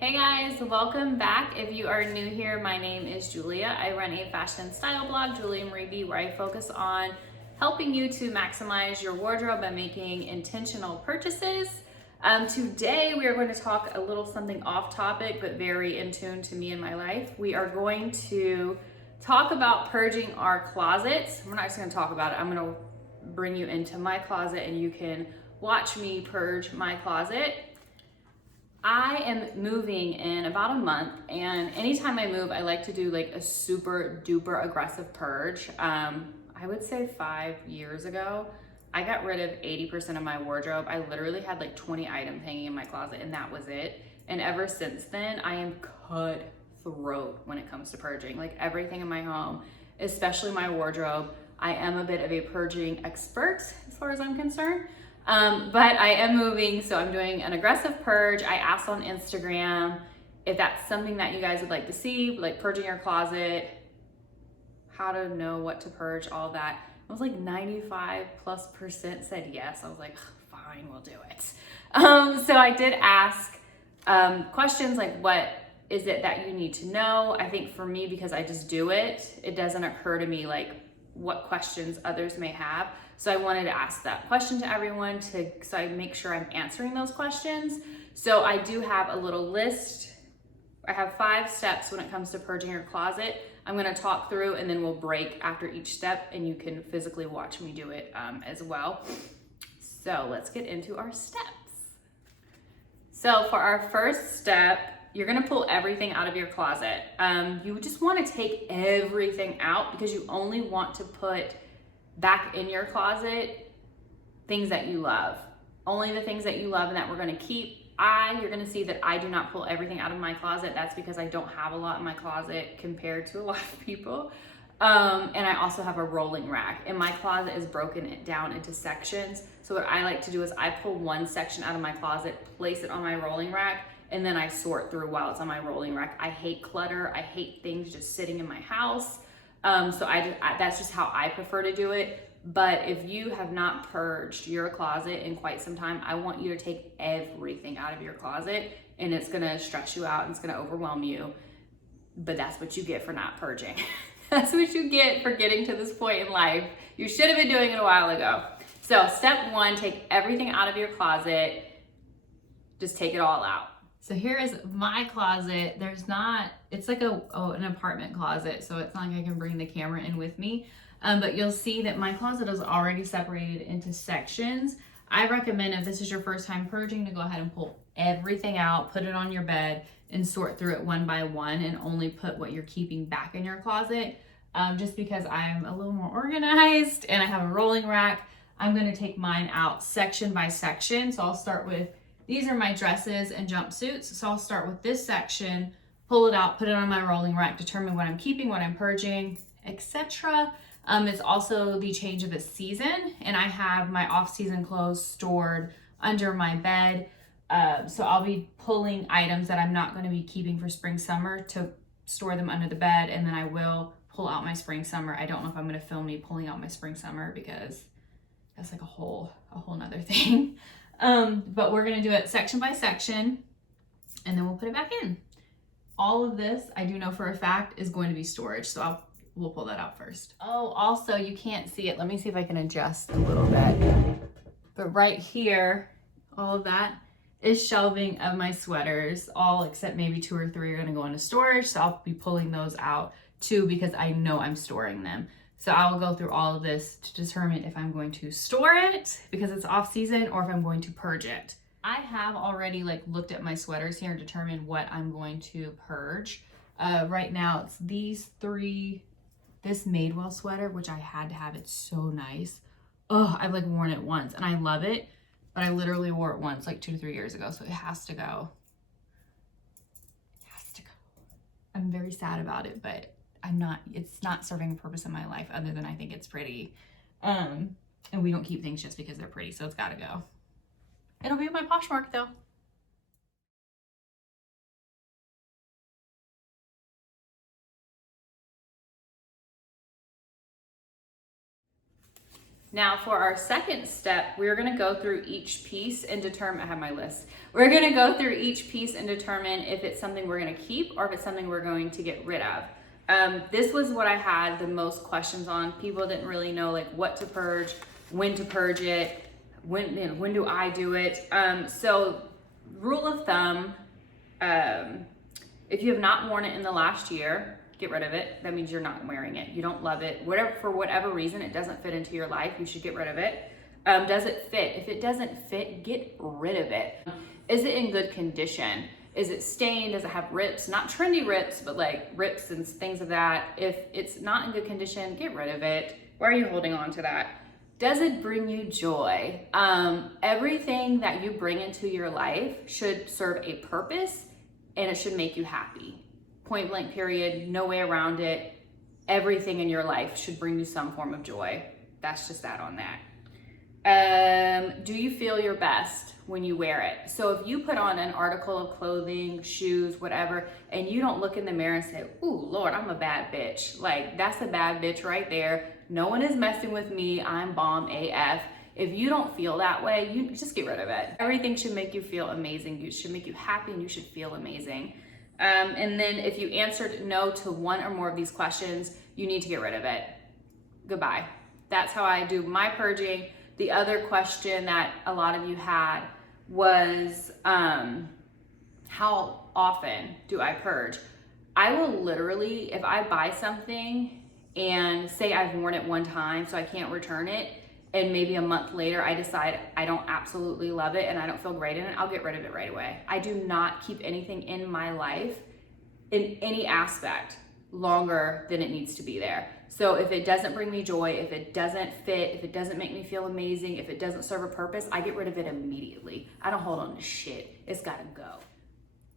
Hey guys, welcome back. If you are new here, my name is Julia. I run a fashion style blog, Julia Marie B, where I focus on helping you to maximize your wardrobe by making intentional purchases. Today we are going to talk a little something off topic, but very in tune to me and my life. We are going to talk about purging our closets. We're not just going to talk about it. I'm going to bring you into my closet and you can watch me purge my closet. I am moving in about a month, and anytime I move, I like to do like a super duper aggressive purge. I would say 5 years ago, I got rid of 80% of my wardrobe. I literally had like 20 items hanging in my closet, and that was it. And ever since then, I am cutthroat when it comes to purging. Like everything in my home, especially my wardrobe. I am a bit of a purging expert as far as I'm concerned. But I am moving, so I'm doing an aggressive purge. I asked on Instagram if that's something that you guys would like to see, like purging your closet, how to know what to purge, all that. It was like 95+% said yes. I was like, fine, we'll do it. So I did ask questions like, what is it that you need to know? I think for me, because I just do it, it doesn't occur to me like what questions others may have. So I wanted to ask that question to everyone so I make sure I'm answering those questions. So I do have a little list. I have 5 steps when it comes to purging your closet. I'm gonna talk through and then we'll break after each step and you can physically watch me do it as well. So let's get into our steps. So for our first step, you're gonna pull everything out of your closet. You just wanna take everything out because you only want to put back in your closet things that you love. Only the things that you love and that we're gonna keep. You're gonna see that I do not pull everything out of my closet. That's because I don't have a lot in my closet compared to a lot of people. And I also have a rolling rack. And my closet is broken down into sections. So what I like to do is I pull one section out of my closet, place it on my rolling rack, and then I sort through while it's on my rolling rack. I hate clutter. I hate things just sitting in my house. So that's just how I prefer to do it. But if you have not purged your closet in quite some time, I want you to take everything out of your closet, and it's gonna stress you out and it's gonna overwhelm you. But that's what you get for not purging. That's what you get for getting to this point in life. You should have been doing it a while ago. So step 1, take everything out of your closet. Just take it all out. So here is my closet. It's like an apartment closet, so it's not like I can bring the camera in with me. But you'll see that my closet is already separated into sections. I recommend, if this is your first time purging, to go ahead and pull everything out, put it on your bed, and sort through it one by one, and only put what you're keeping back in your closet. Just because I'm a little more organized and I have a rolling rack, I'm gonna take mine out section by section. So I'll start with, these are my dresses and jumpsuits. So I'll start with this section, pull it out, put it on my rolling rack, determine what I'm keeping, what I'm purging, etc. It's also the change of the season, and I have my off-season clothes stored under my bed. So I'll be pulling items that I'm not going to be keeping for spring summer to store them under the bed, and then I will pull out my spring summer. I don't know if I'm going to film me pulling out my spring summer because that's like a whole nother thing. But we're going to do it section by section, and then we'll put it back in. All of this, I do know for a fact, is going to be storage. So we'll pull that out first. Oh, also, you can't see it. Let me see if I can adjust a little bit. But right here, all of that is shelving of my sweaters. All except maybe 2 or 3 are gonna go into storage. So I'll be pulling those out too because I know I'm storing them. So I will go through all of this to determine if I'm going to store it because it's off season or if I'm going to purge it. I have already looked at my sweaters here and determined what I'm going to purge. Right now it's these 3. This Madewell sweater, which I had to have, it's so nice. Oh, I've worn it once and I love it, but I literally wore it once 2 to 3 years ago, so it has to go. It has to go. I'm very sad about it, but it's not serving a purpose in my life other than I think it's pretty. And we don't keep things just because they're pretty, so it's gotta go. It'll be my Poshmark though. Now for our second step, we're gonna go through each piece and determine, I have my list. We're gonna go through each piece and determine if it's something we're gonna keep or if it's something we're going to get rid of. This was what I had the most questions on. People didn't really know like what to purge, when to purge it, when do I do it? So rule of thumb, if you have not worn it in the last year, get rid of it. That means you're not wearing it. You don't love it. For whatever reason, it doesn't fit into your life. You should get rid of it. Does it fit? If it doesn't fit, get rid of it. Is it in good condition? Is it stained? Does it have rips? Not trendy rips, but like rips and things of that. If it's not in good condition, get rid of it. Why are you holding on to that? Does it bring you joy? Everything that you bring into your life should serve a purpose and it should make you happy. Point blank period, no way around it. Everything in your life should bring you some form of joy. That's just that on that. Do you feel your best when you wear it? So if you put on an article of clothing, shoes, whatever, and you don't look in the mirror and say, ooh, Lord, I'm a bad bitch. Like, that's a bad bitch right there. No one is messing with me. I'm bomb AF. If you don't feel that way, you just get rid of it. Everything should make you feel amazing. You should make you happy and you should feel amazing. And then if you answered no to one or more of these questions, you need to get rid of it. Goodbye. That's how I do my purging. The other question that a lot of you had was, how often do I purge? I will literally, if I buy something and say I've worn it one time so I can't return it, and maybe a month later I decide I don't absolutely love it and I don't feel great in it, I'll get rid of it right away. I do not keep anything in my life in any aspect longer than it needs to be there. So if it doesn't bring me joy, if it doesn't fit, if it doesn't make me feel amazing, if it doesn't serve a purpose, I get rid of it immediately. I don't hold on to shit. It's gotta go.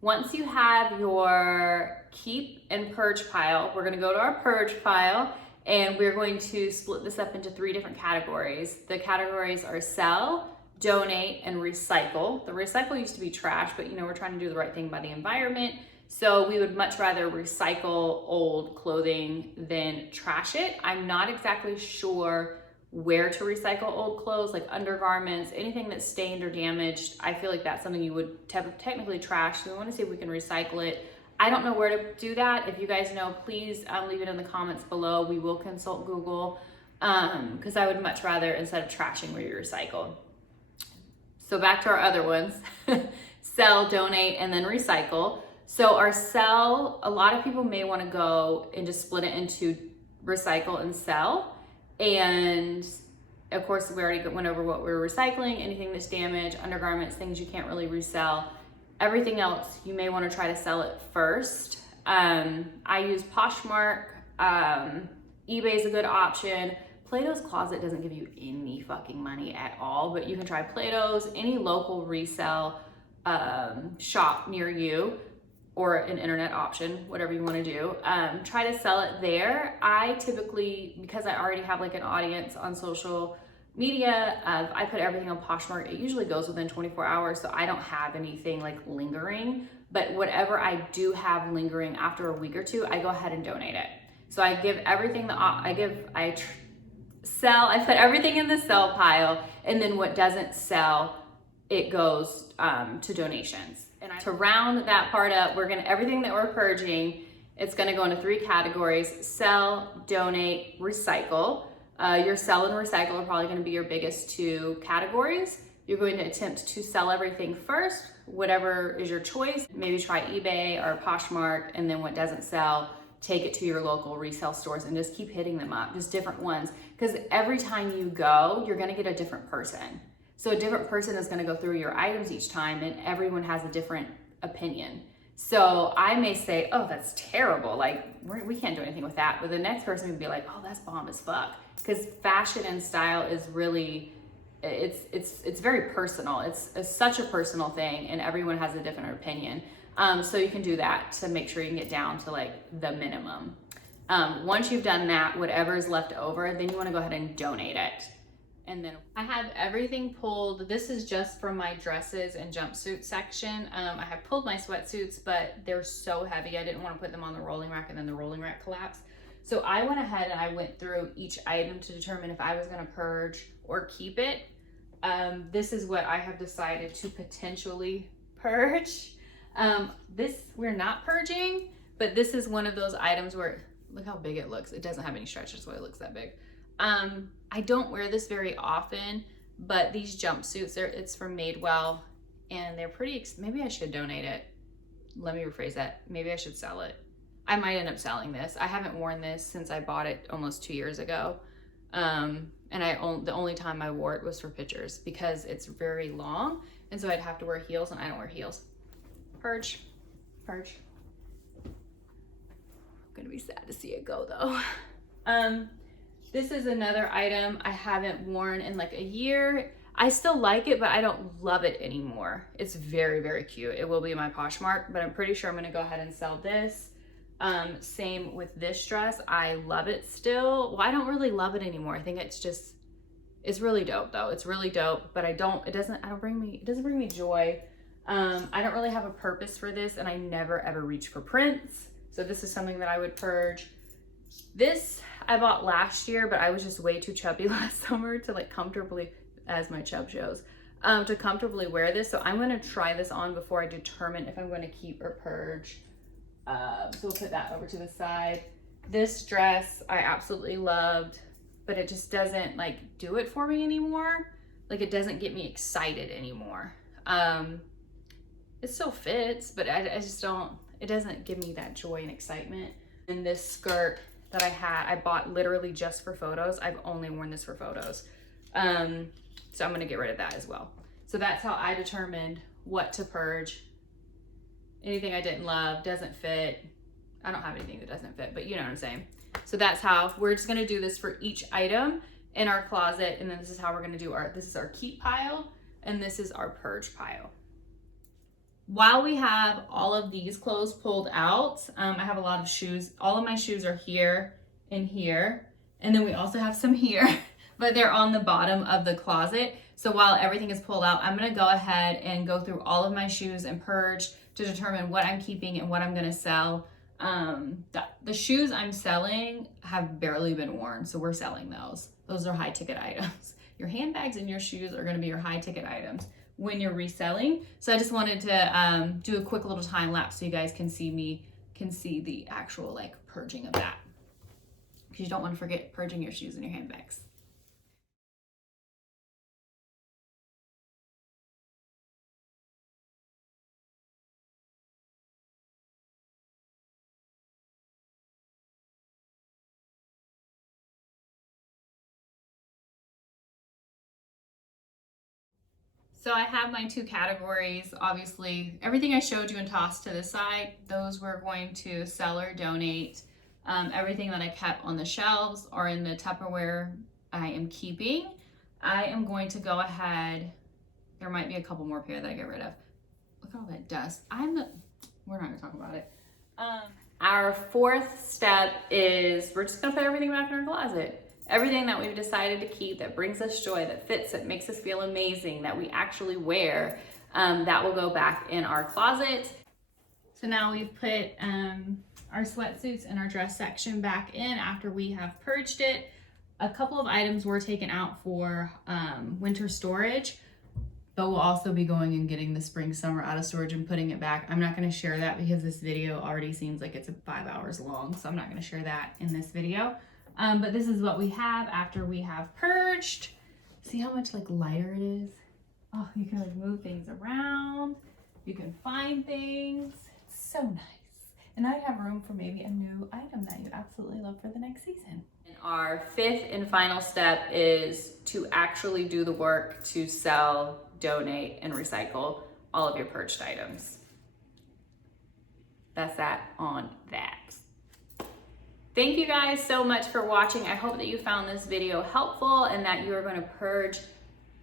Once you have your keep and purge pile, we're gonna go to our purge pile. And we're going to split this up into 3 different categories. The categories are sell, donate, and recycle. The recycle used to be trash, but we're trying to do the right thing by the environment. So we would much rather recycle old clothing than trash it. I'm not exactly sure where to recycle old clothes, like undergarments, anything that's stained or damaged. I feel like that's something you would technically trash. So we want to see if we can recycle it. I don't know where to do that. If you guys know, please leave it in the comments below. We will consult Google because I would much rather, instead of trashing, we recycle. So back to our other ones, sell, donate, and then recycle. So our sell, a lot of people may want to go and just split it into recycle and sell. And of course, we already went over what we're recycling, anything that's damaged, undergarments, things you can't really resell. Everything else, you may want to try to sell it first. I use Poshmark. eBay is a good option. Plato's Closet doesn't give you any fucking money at all, but you can try Plato's, any local resale shop near you, or an internet option, whatever you want to do. Try to sell it there. I typically, because I already have like an audience on social media, I put everything on Poshmark. It usually goes within 24 hours, so I don't have anything like lingering, but whatever I do have lingering after a week or two, I go ahead and donate it. So I give everything, I put everything in the sell pile, and then what doesn't sell, it goes to donations. And to round that part up, everything that we're purging, it's gonna go into 3 categories: sell, donate, recycle. Your sell and recycle are probably going to be your biggest 2 categories. You're going to attempt to sell everything first, whatever is your choice. Maybe try eBay or Poshmark, and then what doesn't sell, take it to your local resale stores and just keep hitting them up, just different ones. Because every time you go, you're going to get a different person. So a different person is going to go through your items each time, and everyone has a different opinion. So I may say, oh, that's terrible. Like, we can't do anything with that. But the next person would be like, oh, that's bomb as fuck. Because fashion and style is really, it's very personal. It's such a personal thing, and everyone has a different opinion. So you can do that to make sure you can get down to like the minimum. Once you've done that, whatever is left over, then you want to go ahead and donate it. And then I have everything pulled. This is just from my dresses and jumpsuit section. I have pulled my sweatsuits, but they're so heavy. I didn't want to put them on the rolling rack and then the rolling rack collapsed. So I went ahead and I went through each item to determine if I was gonna purge or keep it. This is what I have decided to potentially purge. We're not purging, but this is one of those items where, look how big it looks. It doesn't have any stretch, that's why it looks that big. I don't wear this very often, but these jumpsuits, it's from Madewell, and they're pretty, maybe I should donate it. Let me rephrase that. Maybe I should sell it. I might end up selling this. I haven't worn this since I bought it almost 2 years ago. And the only time I wore it was for pictures because it's very long. And so I'd have to wear heels, and I don't wear heels. Purge. I'm gonna be sad to see it go though. This is another item I haven't worn in like a year. I still like it, but I don't love it anymore. It's very, very cute. It will be my Poshmark, but I'm pretty sure I'm gonna go ahead and sell this. Same with this dress. I love it still. Well, I don't really love it anymore. I think it's really dope though. It's really dope, but it doesn't bring me joy. I don't really have a purpose for this, and I never ever reach for prints. So this is something that I would purge. This I bought last year, but I was just way too chubby last summer to like comfortably, as my chub shows, to comfortably wear this. So I'm gonna try this on before I determine if I'm gonna keep or purge. So we'll put that over to the side. This dress I absolutely loved, but it just doesn't like do it for me anymore. Like it doesn't get me excited anymore. It still fits, but I just don't, it doesn't give me that joy and excitement. And this skirt that I bought literally just for photos. I've only worn this for photos. So I'm gonna get rid of that as well. So that's how I determined what to purge. Anything I didn't love, doesn't fit. I don't have anything that doesn't fit, but you know what I'm saying. So that's how we're just gonna do this for each item in our closet. And then this is how we're gonna do this is our keep pile, and this is our purge pile. While we have all of these clothes pulled out, I have a lot of shoes. All of my shoes are here and here. And then we also have some here, but they're on the bottom of the closet. So while everything is pulled out, I'm gonna go ahead and go through all of my shoes and purge to determine what I'm keeping and what I'm gonna sell. The shoes I'm selling have barely been worn, so we're selling those. Those are high ticket items. Your handbags and your shoes are gonna be your high ticket items when you're reselling. So I just wanted to do a quick little time lapse so you guys can see the actual like purging of that, because you don't want to forget purging your shoes and your handbags. So I have my two categories. Obviously, everything I showed you and tossed to the side, those we're going to sell or donate. Everything that I kept on the shelves or in the Tupperware, I am keeping. I am going to go ahead. There might be a couple more pair that I get rid of. Look at all that dust. We're not gonna talk about it. Our fourth step is we're just gonna put everything back in our closet. Everything that we've decided to keep that brings us joy, that fits, that makes us feel amazing, that we actually wear, that will go back in our closet. So now we've put our sweatsuits and our dress section back in after we have purged it. A couple of items were taken out for winter storage, but we'll also be going and getting the spring summer out of storage and putting it back. I'm not gonna share that because this video already seems like it's 5 hours long, so I'm not gonna share that in this video. But this is what we have after we have purged. See how much like lighter it is? Oh, you can like move things around. You can find things. It's so nice. And I have room for maybe a new item that you absolutely love for the next season. And our fifth and final step is to actually do the work to sell, donate, and recycle all of your purged items. That's that on that. Thank you guys so much for watching. I hope that you found this video helpful and that you are going to purge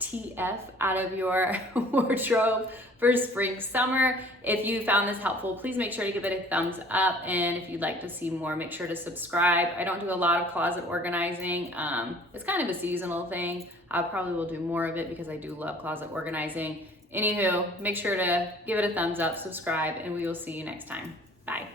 TF out of your wardrobe for spring, summer. If you found this helpful, please make sure to give it a thumbs up. And if you'd like to see more, make sure to subscribe. I don't do a lot of closet organizing. It's kind of a seasonal thing. I probably will do more of it because I do love closet organizing. Anywho, make sure to give it a thumbs up, subscribe, and we will see you next time. Bye.